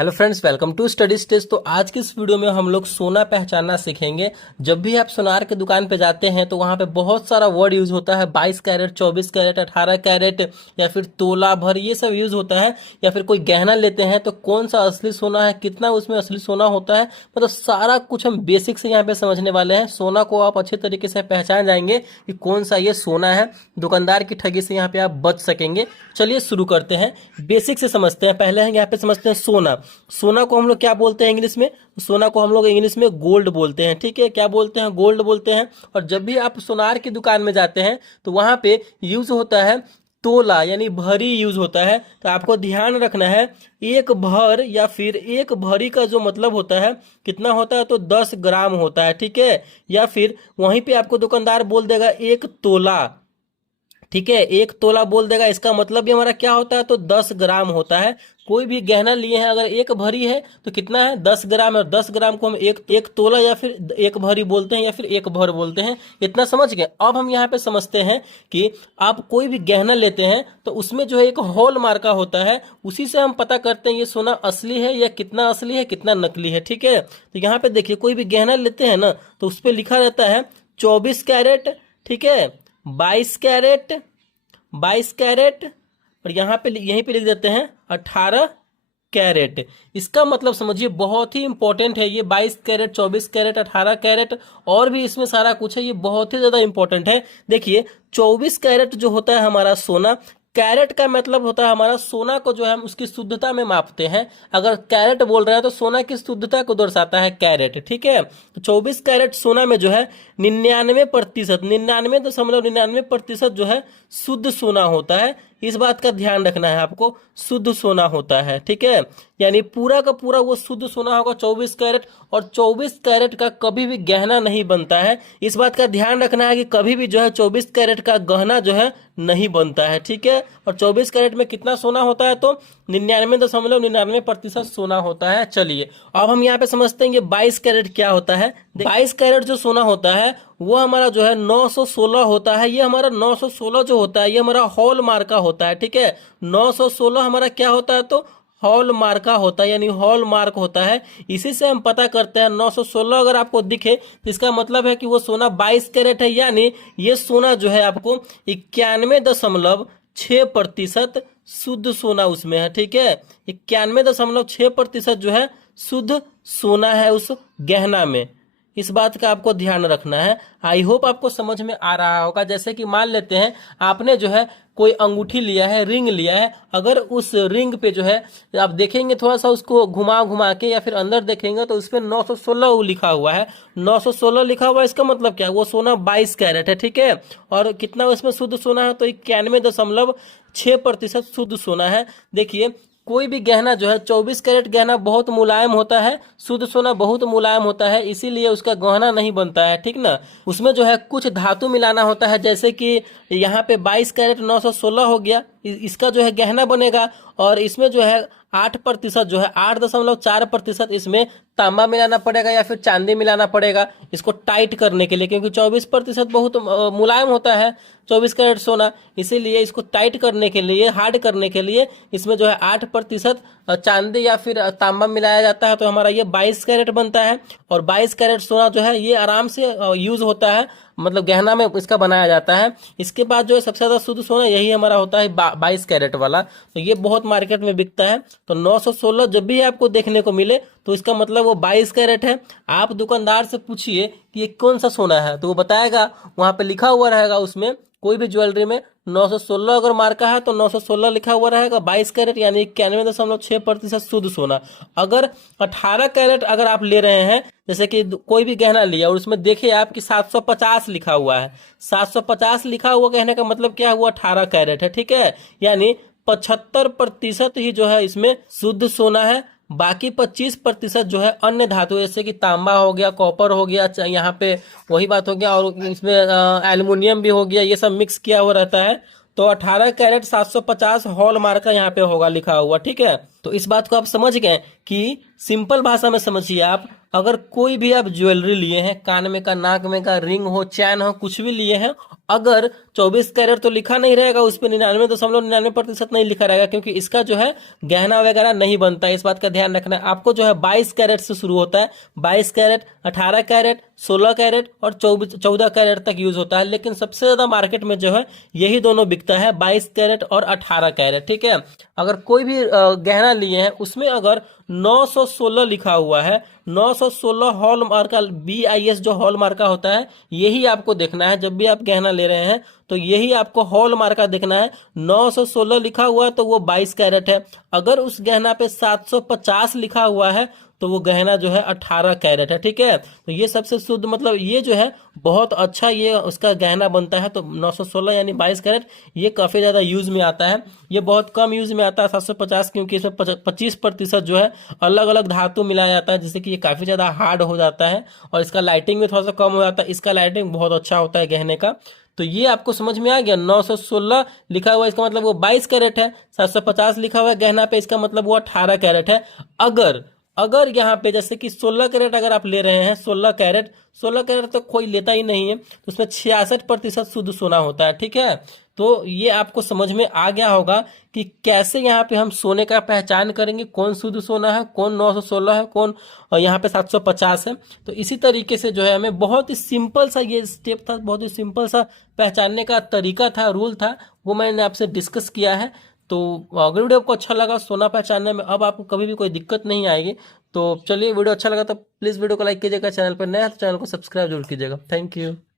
Hello friends, welcome to study stage. तो आज की इस वीडियो में हम लोग सोना पहचानना सीखेंगे। जब भी आप सोनार की दुकान पे जाते हैं तो वहाँ पे बहुत सारा वर्ड यूज होता है, 22 कैरेट, 24 कैरेट, 18 कैरेट या फिर तोला भर, ये सब यूज होता है। या फिर कोई गहना लेते हैं तो कौन सा असली सोना है, कितना उसमें असली सोना होता है, मतलब सारा कुछ हम बेसिक से यहाँ पे समझने वाले हैं। सोना को आप अच्छे तरीके से पहचान जाएंगे कि कौन सा ये सोना है। दुकानदार की ठगी से यहाँ पे आप बच सकेंगे। चलिए शुरू करते हैं, बेसिक से समझते हैं। पहले हम यहाँ पे समझते हैं सोना। सोना को हम लोग क्या बोलते हैं इंग्लिश में? सोना को हम लोग इंग्लिश में गोल्ड बोलते हैं। ठीक है, क्या बोलते हैं? गोल्ड बोलते हैं। और जब भी आप सोनार की दुकान में जाते हैं तो वहां पे यूज होता है तोला, यानी भरी यूज होता है। तो आपको ध्यान रखना है, एक भर या फिर एक भरी का जो मतलब होता है कितना होता है, तो 10 ग्राम होता है। ठीक है, या फिर वहीं पे आपको दुकानदार बोल देगा एक तोला। ठीक है, एक तोला बोल देगा, इसका मतलब भी हमारा क्या होता है, तो 10 ग्राम होता है। कोई भी गहना लिए हैं, अगर एक भरी है तो कितना है, 10 ग्राम है। और 10 ग्राम को हम एक तोला या फिर एक भरी बोलते हैं या फिर एक भर बोलते हैं। इतना समझ गए। अब हम यहाँ पे समझते हैं कि आप कोई भी गहना लेते हैं तो उसमें जो है एक हॉल मार्का होता है, उसी से हम पता करते हैं ये सोना असली है या कितना असली है, कितना नकली है। ठीक है, तो यहाँ पे देखिए, कोई भी गहना लेते हैं ना तो उस पर लिखा रहता है 24 कैरेट, ठीक है, 22 कैरेट, 22 कैरेट, और यहाँ पे यहीं पे लिख देते हैं 18 कैरेट। इसका मतलब समझिए बहुत ही इंपॉर्टेंट है ये। 22 कैरेट, 24 कैरेट, 18 कैरेट, और भी इसमें सारा कुछ है, ये बहुत ही ज्यादा इंपॉर्टेंट है। देखिए, 24 कैरेट जो होता है हमारा सोना, कैरेट का मतलब होता है हमारा सोना को जो है हम उसकी शुद्धता में मापते हैं। अगर कैरेट बोल रहे हैं तो सोना की शुद्धता को दर्शाता है कैरेट। ठीक है, तो 24 कैरेट सोना में जो है 99%, 99.99% जो है शुद्ध सोना होता है। इस बात का ध्यान रखना है आपको, शुद्ध सोना होता है। ठीक है, यानी पूरा का पूरा वो शुद्ध सोना होगा 24 कैरेट। और 24 कैरेट का कभी भी गहना नहीं बनता है। इस बात का ध्यान रखना है कि कभी भी जो है 24 कैरेट का गहना जो है नहीं बनता है। ठीक है, और 24 कैरेट में कितना सोना होता है, तो 99.99% सोना होता है। चलिए अब हम यहाँ पे समझते हैं कि 22 कैरेट क्या होता है। 22 कैरेट जो सोना होता है वो हमारा जो है 916 होता है। ये हमारा 916 जो होता है ये हमारा हॉल मार्का होता है। ठीक है, 916 हमारा क्या होता है, तो हॉल मार्का होता है, यानी हॉल मार्क होता है। इसी से हम पता करते हैं 916 अगर आपको दिखे तो इसका मतलब है कि वो सोना 22 कैरेट है। यानी ये सोना जो है आपको 91.6% शुद्ध सोना उसमें है। ठीक है, 91.6% जो है शुद्ध सोना है उस गहना में। इस बात का आपको ध्यान रखना है। आई होप आपको समझ में आ रहा होगा। जैसे कि मान लेते हैं आपने जो है कोई अंगूठी लिया है, रिंग लिया है, अगर उस रिंग पे जो है आप देखेंगे थोड़ा सा उसको घुमा घुमा के या फिर अंदर देखेंगे तो उस पर 916 लिखा हुआ है। 916 लिखा हुआ है, इसका मतलब क्या है, वो सोना 22 कैरेट है। ठीक है, और कितना उसमें शुद्ध सोना है, तो 91.6% शुद्ध सोना है। देखिए, कोई भी गहना जो है 24 कैरेट गहना बहुत मुलायम होता है, शुद्ध सोना बहुत मुलायम होता है, इसीलिए उसका गहना नहीं बनता है। ठीक ना, उसमें जो है कुछ धातु मिलाना होता है। जैसे कि यहाँ पे 22 कैरेट 916 हो गया, इसका जो है गहना बनेगा। और इसमें जो है 8% जो है 8.4% इसमें तांबा मिलाना पड़ेगा या फिर चांदी मिलाना पड़ेगा इसको टाइट करने के लिए, क्योंकि 24% बहुत मुलायम होता है 24 कैरेट सोना। इसीलिए इसको टाइट करने के लिए, हार्ड करने के लिए इसमें जो है 8% चांदी या फिर तांबा मिलाया जाता है, तो हमारा ये 22 कैरेट बनता है। और 22 कैरेट सोना जो है ये आराम से यूज होता है, मतलब गहना में इसका बनाया जाता है। इसके बाद जो है सबसे ज्यादा शुद्ध सोना यही हमारा होता है 22 कैरेट वाला, तो ये बहुत मार्केट में बिकता है। तो 916 जब भी आपको देखने को मिले तो इसका मतलब वो 22 कैरेट है। आप दुकानदार से पूछिए कि ये कौन सा सोना है, तो वो बताएगा, वहां पे लिखा हुआ रहेगा उसमें, कोई भी ज्वेलरी में 916 अगर मार्का है तो 916 लिखा हुआ रहेगा। 22 कैरेट यानी 91.6% शुद्ध सोना। अगर 18 कैरेट अगर आप ले रहे हैं, जैसे कि कोई भी गहना लिया और उसमें देखिए आपकी 750 लिखा हुआ है, 750 लिखा हुआ कहने का मतलब क्या हुआ, 18 कैरेट है। ठीक है, यानी 75% ही जो है इसमें शुद्ध सोना है। बाकी 25% जो है अन्य धातु, जैसे कि तांबा हो गया, कॉपर हो गया, यहाँ पे वही बात हो गया, और इसमें एल्युमिनियम भी हो गया, ये सब मिक्स किया हुआ रहता है। तो 18 कैरेट 750 हॉल मार्का यहाँ पे होगा लिखा हुआ। ठीक है, तो इस बात को आप समझ गए कि सिंपल भाषा में समझिए आप, अगर कोई भी आप ज्वेलरी लिए हैं, कान में का, नाक में का, रिंग हो, चैन हो, कुछ भी लिए हैं, अगर 24 कैरेट तो लिखा नहीं रहेगा उस पर, 99.99% नहीं लिखा रहेगा, क्योंकि इसका जो है गहना वगैरह नहीं बनता है। इस बात का ध्यान रखना है आपको। जो है 22 कैरेट से शुरू होता है, 22 कैरेट, 18 कैरेट, 16 कैरेट और 14 कैरेट तक यूज होता है। लेकिन सबसे ज्यादा मार्केट में जो है यही दोनों बिकता है, 22 कैरेट और 18 कैरेट। ठीक है, अगर कोई भी गहना लिए हैं उसमें अगर 916 लिखा हुआ है, 916 हॉल मार्का, BIS जो हॉल मार्का होता है, यही आपको देखना है। जब भी आप गहना ले रहे हैं तो यही आपको हॉल मार्का देखना है। 916 लिखा हुआ है तो वो 22 कैरेट है। अगर उस गहना पे 750 लिखा हुआ है तो वो गहना जो है 18 कैरेट है। ठीक है, तो ये सबसे शुद्ध, मतलब ये जो है बहुत अच्छा ये उसका गहना बनता है। तो 916 यानी 22 कैरेट ये काफी ज्यादा यूज में आता है। ये बहुत कम यूज में आता है 750, क्योंकि इसमें 25% जो है अलग अलग धातु मिलाया जाता है, जिससे कि ये काफी ज्यादा हार्ड हो जाता है और इसका लाइटिंग भी थोड़ा सा कम हो जाता है। इसका लाइटिंग बहुत अच्छा होता है गहने का। तो ये आपको समझ में आ गया। 916 लिखा हुआ इसका मतलब वो 22 कैरेट है, 750 लिखा हुआ है गहना पे, इसका मतलब वो 18 कैरेट है। अगर अगर यहाँ पे जैसे कि 16 कैरेट अगर आप ले रहे हैं, 16 कैरेट तो कोई लेता ही नहीं है, तो उसमें 66% शुद्ध सोना होता है। ठीक है, तो ये आपको समझ में आ गया होगा कि कैसे यहाँ पे हम सोने का पहचान करेंगे, कौन शुद्ध सोना है, कौन 916 है, कौन यहाँ पे 750 है। तो इसी तरीके से जो है हमें बहुत ही सिंपल सा ये स्टेप था, बहुत ही सिंपल सा पहचानने का तरीका था, रूल था, वो मैंने आपसे डिस्कस किया है। तो अगर वीडियो आपको अच्छा लगा सोना पहचानने में, अब आपको कभी भी कोई दिक्कत नहीं आएगी। तो चलिए, वीडियो अच्छा लगा तो प्लीज़ वीडियो को लाइक कीजिएगा, चैनल पर नया है तो चैनल को सब्सक्राइब जरूर कीजिएगा। Thank you.